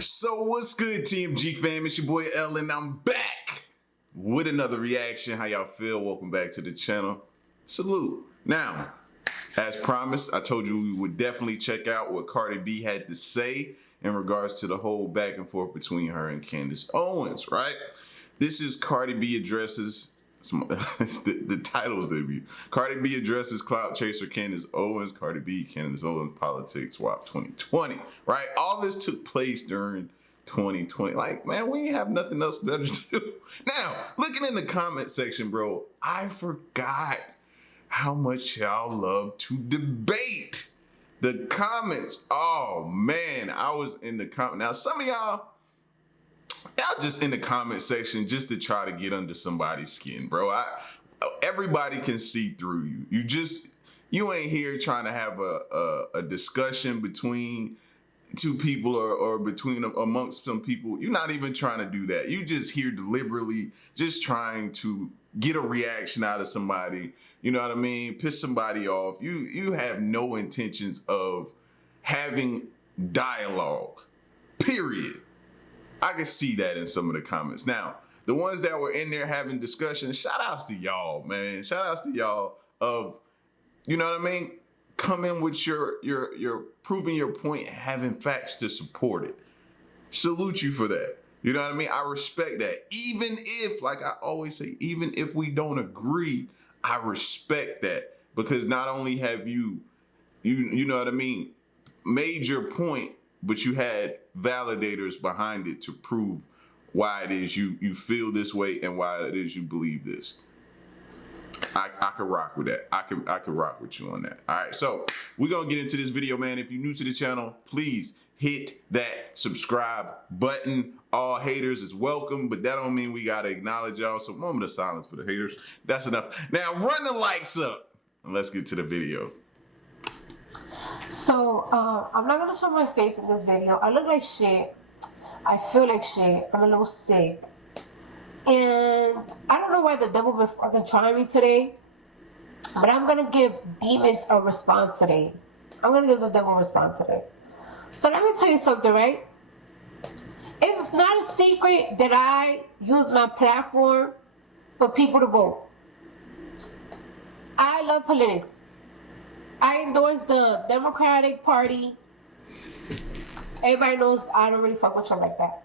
So what's good, TMG fam? It's your boy L, and I'm back with another reaction. How y'all feel? Welcome back to the channel. Salute. Now, as promised, I told you we would definitely check out what Cardi B had to say in regards to the whole back and forth between her and Candace Owens, right? This is Cardi B addresses, the titles debut. Cardi B addresses clout chaser Candace Owens. Cardi B, Candace Owens, politics, WAP 2020, right? All this took place during 2020. Like, man, we ain't have nothing else better to do. Now, looking in the comment section, bro, I forgot how much y'all love to debate. The comments, oh man, I was in the comment. Now, some of y'all just in the comment section just to try to get under somebody's skin, bro. Everybody can see through you. You ain't here trying to have a discussion between two people or amongst some people. You're not even trying to do that. You just here deliberately just trying to get a reaction out of somebody. You know what I mean? Piss somebody off. You have no intentions of having dialogue, period. I can see that in some of the comments. Now, the ones that were in there having discussions, shout outs to y'all, man. Shout outs to y'all of, you know what I mean? Coming with your proving your point and having facts to support it. Salute you for that. You know what I mean? I respect that. Even if, like I always say, even if we don't agree, I respect that. Because not only have you know what I mean, made your point, but you had validators behind it to prove why it is you feel this way and why it is you believe this. I could rock with that. I could rock with you on that. All right, so we're gonna get into this video, man. If you're new to the channel, please hit that subscribe button. All haters is welcome, but that don't mean we gotta acknowledge y'all. So moment of silence for the haters. That's enough. Now run the lights up and let's get to the video. So, I'm not gonna show my face in this video. I look like shit. I feel like shit. I'm a little sick. And I don't know why the devil been fucking trying me today, but I'm gonna give demons a response today. I'm gonna give the devil a response today. So let me tell you something, right? It's not a secret that I use my platform for people to vote. I love politics. I endorse the Democratic Party. Everybody knows I don't really fuck with Trump like that.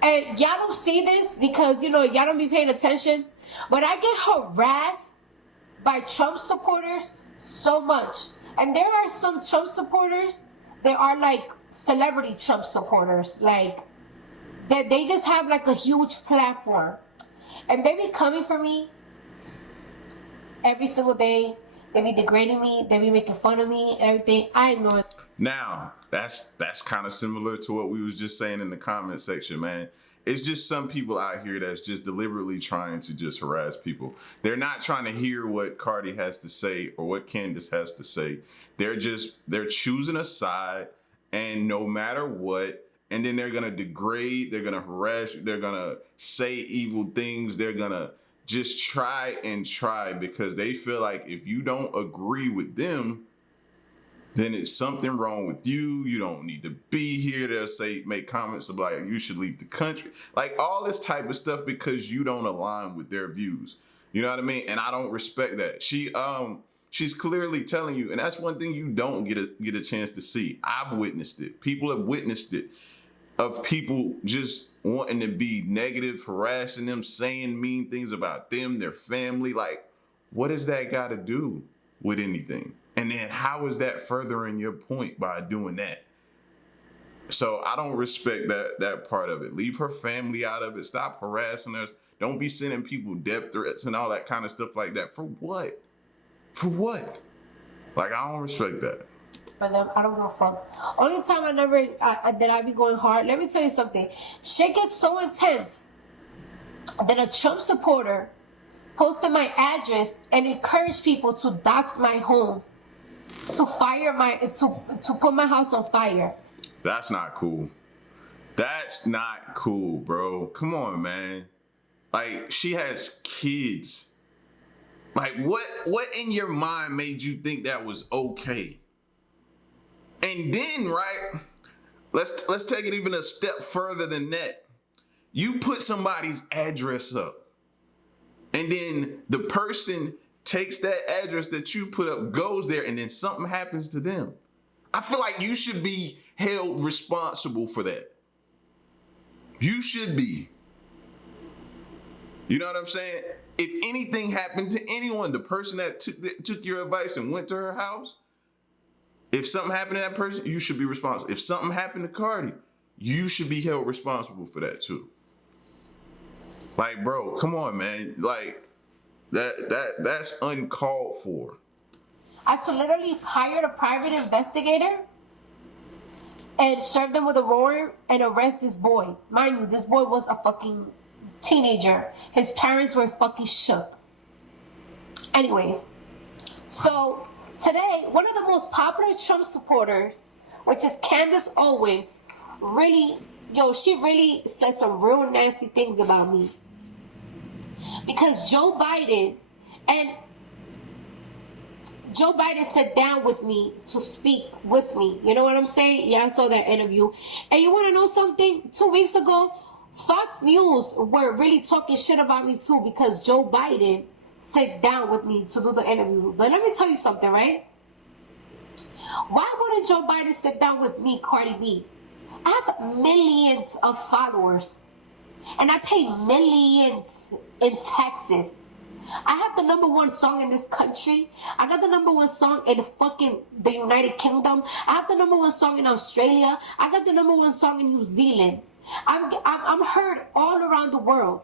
And y'all don't see this because, you know, y'all don't be paying attention. But I get harassed by Trump supporters so much. And there are some Trump supporters that are like celebrity Trump supporters. Like, they just have like a huge platform. And they be coming for me every single day. They be degrading me. They be making fun of me. Everything. I ignore it. Now, that's kind of similar to what we was just saying in the comment section, man. It's just some people out here that's just deliberately trying to just harass people. They're not trying to hear what Cardi has to say or what Candace has to say. They're choosing a side, and no matter what, and then they're gonna degrade, they're gonna harass, they're gonna say evil things, they're gonna just try because they feel like if you don't agree with them, then it's something wrong with you. You don't need to be here. They'll make comments about like, you should leave the country. Like all this type of stuff because you don't align with their views. You know what I mean? And I don't respect that. She's clearly telling you, and that's one thing you don't get a chance to see. I've witnessed it. People have witnessed it, of people just wanting to be negative, harassing them, saying mean things about them, their family. Like, what does that got to do with anything? And then how is that furthering your point by doing that? So I don't respect that part of it. Leave her family out of it. Stop harassing us. Don't be sending people death threats and all that kind of stuff like that. For what? For what? Like, I don't respect that. For them, I don't give a fuck. Only time that I be going hard, let me tell you something. Shit gets so intense that a Trump supporter posted my address and encouraged people to dox my home, to put my house on fire. That's not cool. That's not cool, bro. Come on, man. Like, she has kids. Like, what in your mind made you think that was okay? And then, right, let's take it even a step further than that. You put somebody's address up, and then the person takes that address that you put up, goes there, and then something happens to them. I feel like you should be held responsible for that. You should be. You know what I'm saying? If anything happened to anyone, the person that took your advice and went to her house, if something happened to that person, you should be responsible. If something happened to Cardi, you should be held responsible for that too. Like, bro, come on, man. Like, that's uncalled for. I could literally hire a private investigator and serve them with a warrant and arrest this boy. Mind you, this boy was a fucking teenager. His parents were fucking shook. Anyways, so today, one of the most popular Trump supporters, which is Candace Owens, she really said some real nasty things about me. Because Joe Biden sat down with me to speak with me. You know what I'm saying? Yeah, I saw that interview. And you want to know something? 2 weeks ago, Fox News were really talking shit about me too because Joe Biden sat down with me to do the interview. But let me tell you something, right? Why wouldn't Joe Biden sit down with me, Cardi B? I have millions of followers. And I pay millions in taxes. I have the #1 song in this country. I got the #1 song in the United Kingdom. I have the #1 song in Australia. I got the #1 song in New Zealand. I'm heard all around the world.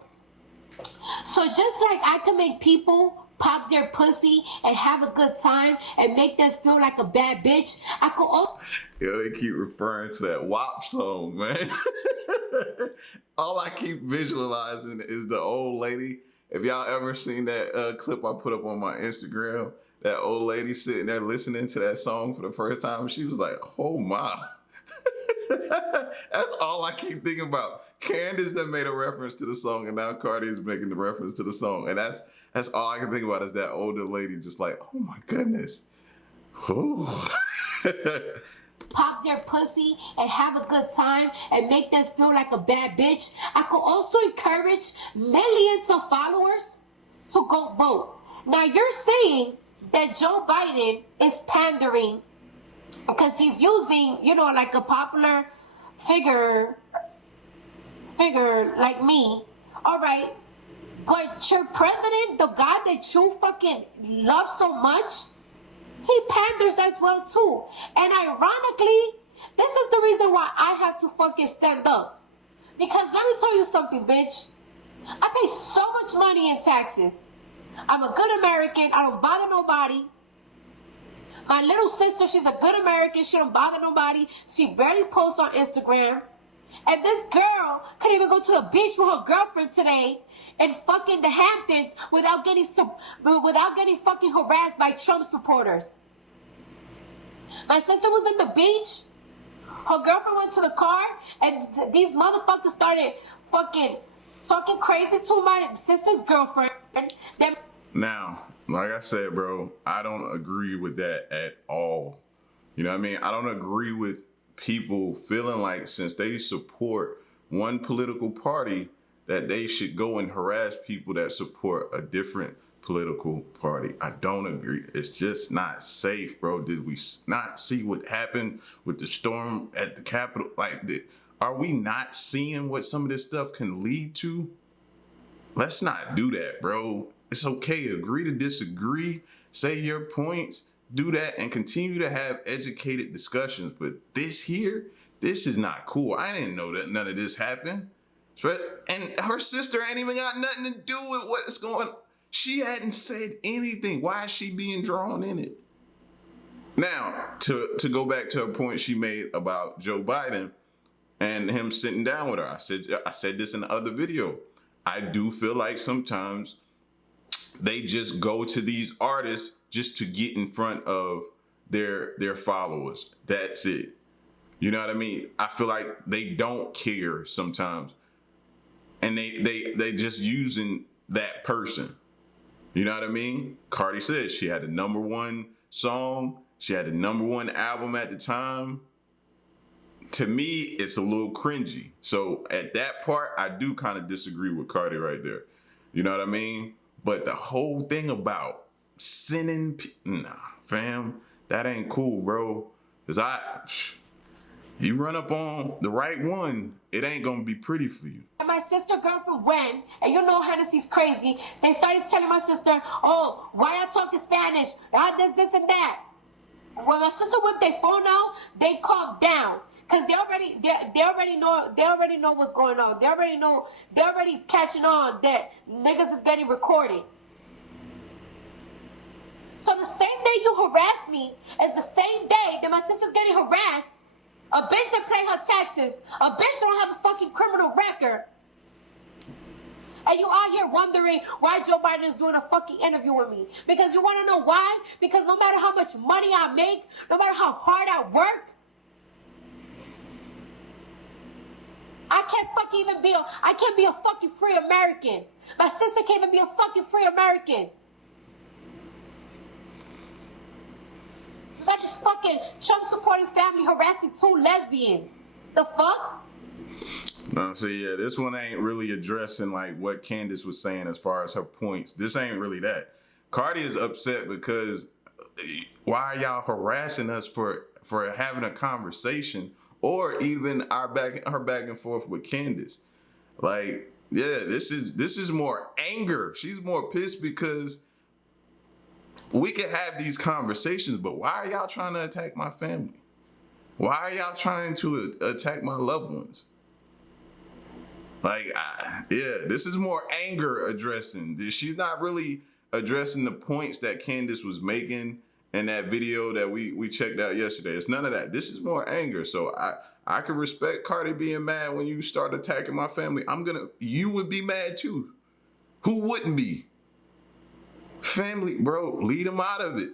So just like I can make people pop their pussy and have a good time and make them feel like a bad bitch, I could also... Yo, they keep referring to that WAP song, man. All I keep visualizing is the old lady. If y'all ever seen that clip I put up on my Instagram, that old lady sitting there listening to that song for the first time, she was like, oh my. That's all I keep thinking about. Candace that made a reference to the song, and now Cardi is making the reference to the song. And that's all I can think about is that older lady just like, oh my goodness. Pop their pussy and have a good time and make them feel like a bad bitch. I could also encourage millions of followers to go vote. Now you're saying that Joe Biden is pandering because he's using, like a popular figure like me. All right. But your president, the guy that you fucking love so much, he panders as well too. And ironically, this is the reason why I have to fucking stand up. Because let me tell you something, bitch. I pay so much money in taxes. I'm a good American. I don't bother nobody. My little sister, she's a good American. She don't bother nobody. She barely posts on Instagram. And this girl couldn't even go to the beach with her girlfriend today in fucking the Hamptons without getting fucking harassed by Trump supporters. My sister was in the beach. Her girlfriend went to the car, and these motherfuckers started fucking talking crazy to my sister's girlfriend. Now, like I said, bro, I don't agree with that at all. You know what I mean? I don't agree with people feeling like since they support one political party that they should go and harass people that support a different political party. I don't agree. It's just not safe, bro. Did we not see what happened with the storm at the Capitol? Are we not seeing what some of this stuff can lead to? Let's not do that, bro. It's okay. Agree to disagree. Say your points. Do that and continue to have educated discussions. But this is not cool. I didn't know that none of this happened. And her sister ain't even got nothing to do with what's going on. She hadn't said anything. Why is she being drawn in it? Now, to go back to a point she made about Joe Biden and him sitting down with her. I said this in the other video. I do feel like sometimes they just go to these artists just to get in front of their followers. That's it. You know what I mean? I feel like they don't care sometimes. And they just using that person. You know what I mean? Cardi said she had the #1 song. She had the #1 album at the time. to me, it's a little cringy. So at that part, I do kind of disagree with Cardi right there. You know what I mean? But the whole thing about sending, nah, fam, that ain't cool, bro. Cause you run up on the right one, it ain't gonna be pretty for you. My sister girlfriend went, and you know Hennessy's crazy. They started telling my sister, oh, why y'all talking Spanish? Y'all this and that. When my sister whipped their phone out, they calmed down. Cause they already know what's going on. They already catching on that niggas is getting recorded. So the same day you harass me is the same day that my sister's getting harassed. A bitch that pay her taxes. A bitch don't have a fucking criminal record. And you out here wondering why Joe Biden is doing a fucking interview with me. Because you want to know why? Because no matter how much money I make, no matter how hard I work, I can't be a fucking free American. My sister can't even be a fucking free American. You got this fucking Trump-supporting family harassing 2 lesbians. The fuck? No, see, yeah, this one ain't really addressing like what Candace was saying as far as her points. This ain't really that. Cardi is upset because why are y'all harassing us for having a conversation, or even her back and forth with Candace? Like, yeah, this is more anger. She's more pissed because we can have these conversations, but why are y'all trying to attack my family? Why are y'all trying to attack my loved ones? Like, this is more anger addressing. She's not really addressing the points that Candace was making in that video that we checked out yesterday. It's none of that. This is more anger. So I can respect Cardi being mad when you start attacking my family. You would be mad too. Who wouldn't be? Family, bro, lead them out of it.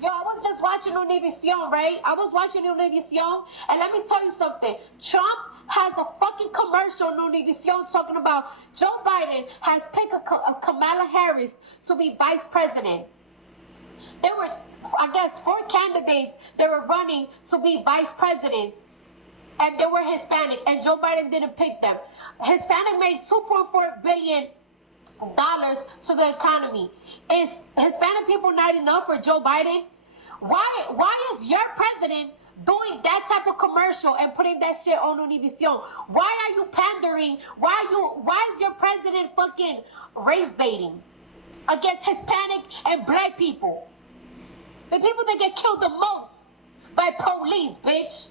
Yo, I was just watching Univision, right? I was watching Univision, and let me tell you something. Trump has a fucking commercial on Univision talking about Joe Biden has picked a Kamala Harris to be vice president. There were, I guess, 4 candidates that were running to be vice presidents, and they were Hispanic, and Joe Biden didn't pick them. Hispanic made $2.4 billion to the economy. Is Hispanic people not enough for Joe Biden? Why is your president doing that type of commercial and putting that shit on Univision? Why are you pandering? Why is your president fucking race baiting against Hispanic and black people? The people that get killed the most by police, bitch.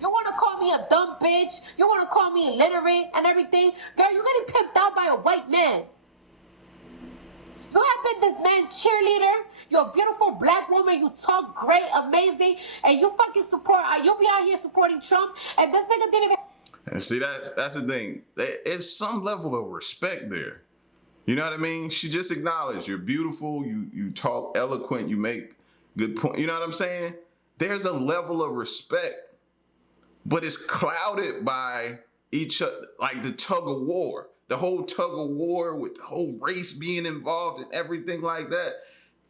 You want to call me a dumb bitch? You want to call me illiterate and everything? Girl, you're getting pimped out by a white man. You have been this man's cheerleader. You're a beautiful black woman. You talk great, amazing. And you fucking you'll be out here supporting Trump. And this nigga didn't even... And see, that's the thing. There's some level of respect there. You know what I mean? She just acknowledged you're beautiful. You talk eloquent. You make good points. You know what I'm saying? There's a level of respect. But it's clouded by each other, like the tug of war, the whole tug of war with the whole race being involved and everything like that.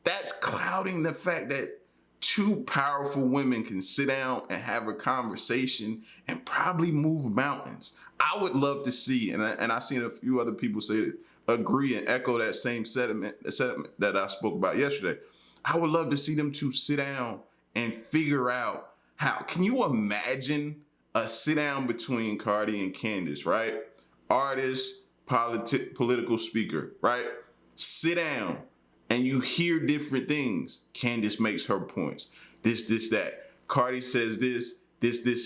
That's clouding the fact that 2 powerful women can sit down and have a conversation and probably move mountains. I would love to see, and I've seen a few other people agree and echo that same sentiment that I spoke about yesterday. I would love to see them 2 sit down and figure out how. Can you imagine a sit down between Cardi and Candace, right? Artist, political speaker, right? Sit down and you hear different things. Candace makes her points. This, that. Cardi says this,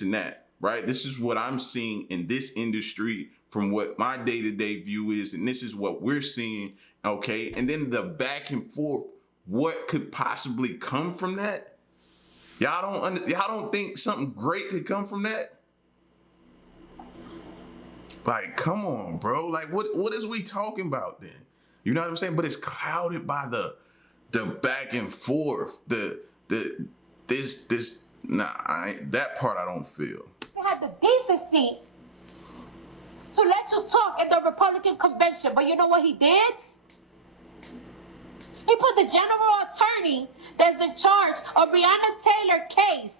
and that, right? This is what I'm seeing in this industry from what my day-to-day view is, and this is what we're seeing, okay? And then the back and forth, what could possibly come from that? Y'all don't think something great could come from that? Like, come on, bro. Like, what is we talking about then? You know what I'm saying? But it's clouded by the back and forth. That part I don't feel. You had the decency to let you talk in the Republican convention, but you know what he did? He put the general attorney that's in charge of Breonna Taylor case.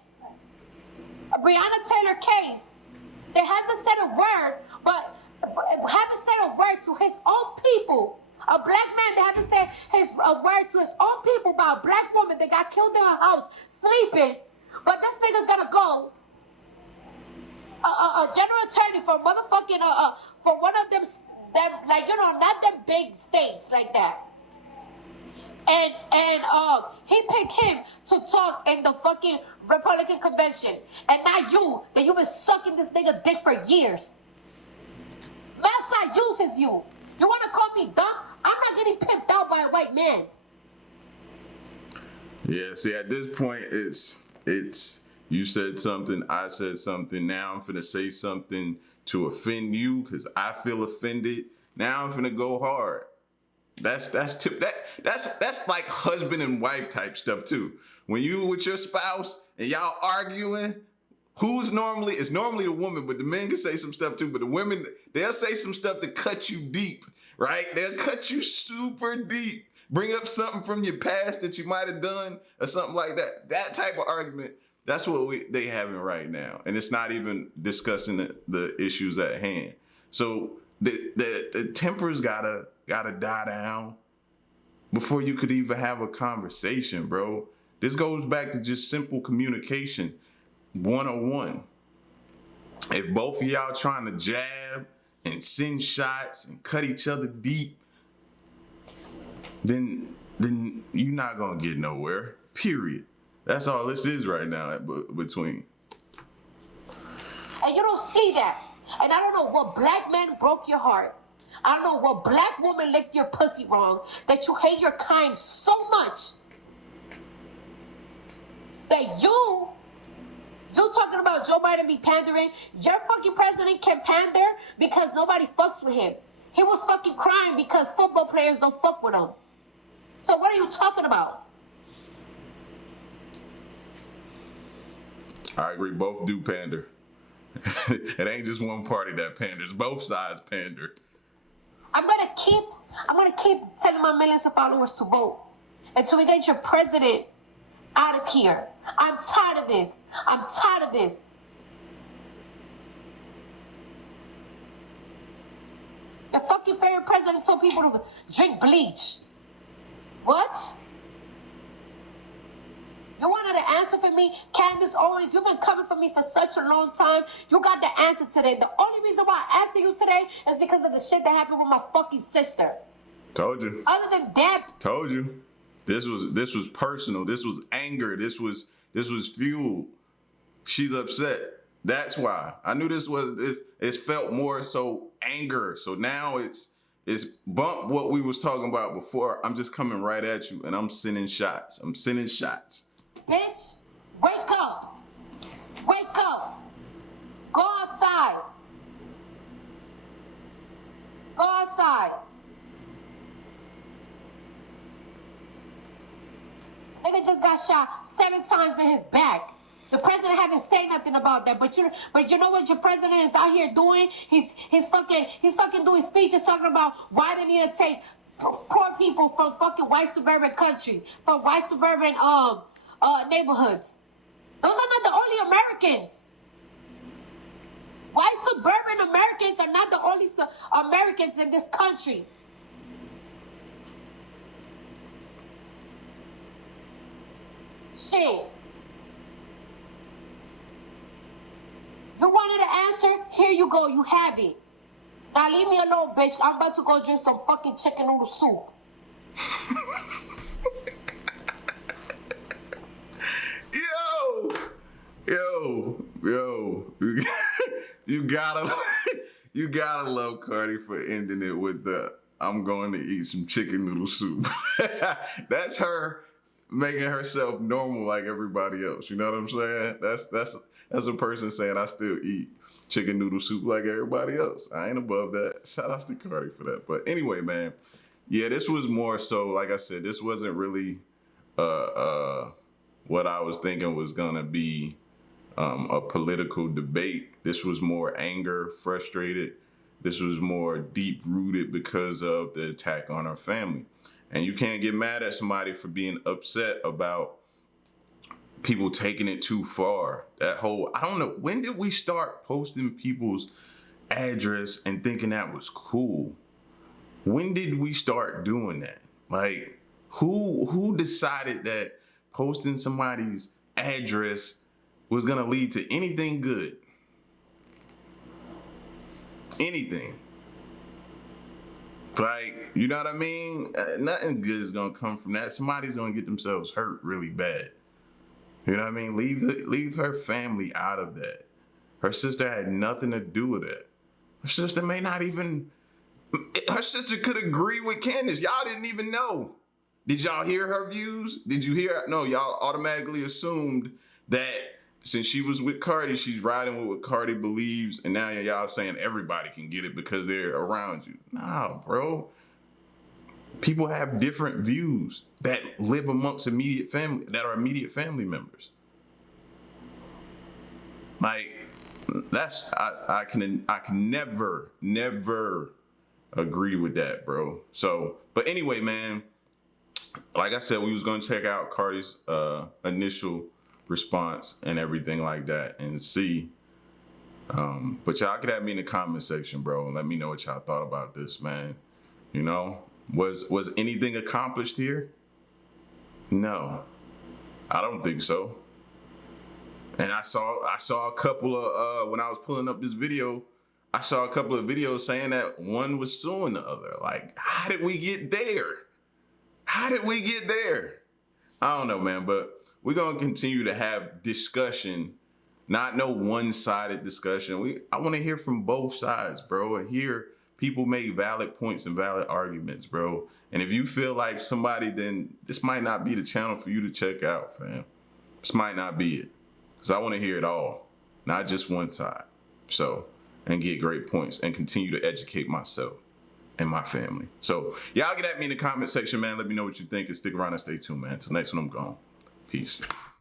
That hasn't said a word, but haven't said a word to his own people. A black man that haven't said a word to his own people about a black woman that got killed in her house sleeping. But this nigga's gonna go. A general attorney for motherfucking for one of them like, you know, not them big states like that. And he picked him to talk in the fucking Republican convention. And not you, that you've been sucking this nigga dick for years. Massa uses you. You want to call me dumb? I'm not getting pimped out by a white man. Yeah, see, at this point, it's you said something, I said something. Now I'm finna say something to offend you because I feel offended. Now I'm finna go hard. That's like husband and wife type stuff too. When you with your spouse and y'all arguing, it's normally the woman, but the men can say some stuff too. But the women, they'll say some stuff to cut you deep, right? They'll cut you super deep. Bring up something from your past that you might have done or something like that. That type of argument, that's what they having right now. And it's not even discussing the issues at hand. So the tempers gotta die down before you could even have a conversation, bro. This goes back to just simple communication 101. If both of y'all trying to jab and send shots and cut each other deep, then you're not gonna get nowhere. Period. That's all this is right now between. And you don't see that. And I don't know what black man broke your heart. I don't know what black woman licked your pussy wrong that you hate your kind so much that you talking about Joe Biden be pandering. Your fucking president can pander because nobody fucks with him. He was fucking crying because football players don't fuck with him. So what are you talking about? I agree. Both do pander. It ain't just one party that panders. Both sides pander. I'm gonna keep telling my millions of followers to vote until we get your president out of here. I'm tired of this. Your fucking favorite president told people to drink bleach. What? You wanted an answer for me? Candace Owens, you've been coming for me for such a long time. You got the answer today. The only reason why I asked you today is because of the shit that happened with my fucking sister. Told you. Other than that. Told you. This was personal. This was anger. This was fuel. She's upset. That's why. I knew it felt more so anger. So now it's bump what we was talking about before. I'm just coming right at you and I'm sending shots. Bitch, wake up. Wake up. Go outside. Go outside. Nigga just got shot 7 times in his back. The president haven't said nothing about that, but you know what your president is out here doing? He's fucking doing speeches talking about why they need to take poor people from fucking white suburban country, from white suburban neighborhoods. Those are not the only Americans. White suburban Americans are not the only Americans in this country. Shit. You wanted an answer? Here you go. You have it. Now leave me alone, bitch. I'm about to go drink some fucking chicken noodle soup. Yo. You gotta love Cardi for ending it with the I'm going to eat some chicken noodle soup. That's her making herself normal like everybody else. You know what I'm saying? That's a person saying I still eat chicken noodle soup like everybody else. I ain't above that. Shout out to Cardi for that. But anyway, man, yeah, this was more so, like I said, this wasn't really what I was thinking was gonna be a political debate. This was more anger, frustrated. This was more deep rooted because of the attack on our family. And you can't get mad at somebody for being upset about people taking it too far. That whole, I don't know, when did we start posting people's address and thinking that was cool? When did we start doing that? Like, who decided that posting somebody's address was gonna lead to anything good? Anything. Like, you know what I mean? Nothing good is gonna come from that. Somebody's gonna get themselves hurt really bad. You know what I mean? Leave her family out of that. Her sister had nothing to do with it. Her sister may not even, her sister could agree with Candace. Y'all didn't even know. Did y'all hear her views? Did you hear? No, y'all automatically assumed that since she was with Cardi, she's riding with what Cardi believes, and now y'all saying everybody can get it because they're around you. Nah, bro. People have different views that live amongst immediate family, that are immediate family members. Like, that's, I can never agree with that, bro. So, but anyway, man, like I said, we was gonna check out Cardi's initial response and everything like that and see. But y'all could have me in the comment section, bro, and let me know what y'all thought about this, man. You know, was anything accomplished here? No, I don't think so. And I saw a couple of when I was pulling up this video, I saw a couple of videos saying that one was suing the other. Like, how did we get there? How did we get there? I don't know, man, but we're gonna continue to have discussion, not no one-sided discussion. I want to hear from both sides, bro, and hear people make valid points and valid arguments, bro. And if you feel like somebody, then this might not be the channel for you to check out, fam. This might not be it. Because I want to hear it all, not just one side. So, and get great points and continue to educate myself and my family. So, y'all get at me in the comment section, man. Let me know what you think and stick around and stay tuned, man. Until next one, I'm gone. Peace.